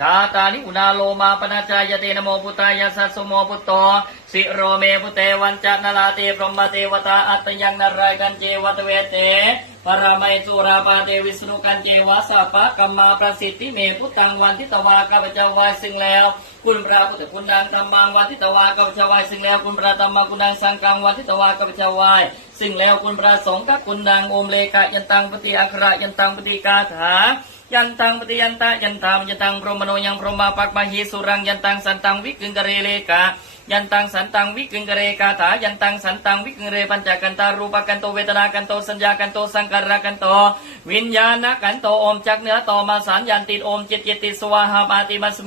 าอุอุอาตาตาอุสาหาวามหามันตังมาอุโลปเกสยังกาเสวรัจโนติเนียกรานิชาตานิอุนาโลมาปนาจายเตนโมพุทธายาสัสโมพุตโตสิโรเมพุเตวันจันาลาเตพรหมเตวตาอัตยังนารายกันเจวัตเวเตปรมัยสุราปาเตวิสนุกันเจวะสาปะกัมมาประสิทธิเมพุตังวันทิตวากาปเจ้าไหวสิ่งแล้ว คุณพระพุทธคุณดังธรรมังวันทิตวาข้าพเจ้าไหวสิ่งแล้วคุณพระธรรมคุณดังสังฆังวันทิตวาข้าพเจ้าไหวสิ่งแล้วคุณพระสงฆ์คุณดังโอมเลกะยันตังปฏิอัคระยันตังปฏิกาถายันตังปฏิยันตะยันตามยันตังพรมโนยังพรมาปักมาหิสุรังยันตังสันตังวิกึงกเรเลกะยันตังสันตังวิกึงกเรกาถายันตังสันตังวิกึงเรปัญจกันตารูปกันโตเวทนากันโตสัญญากันโตสังการกันโตวิญญาณกันโตโอมจักเนื้อโตมาสารยันติดโอมจิตจิตติสวาหาปาติมัสมิ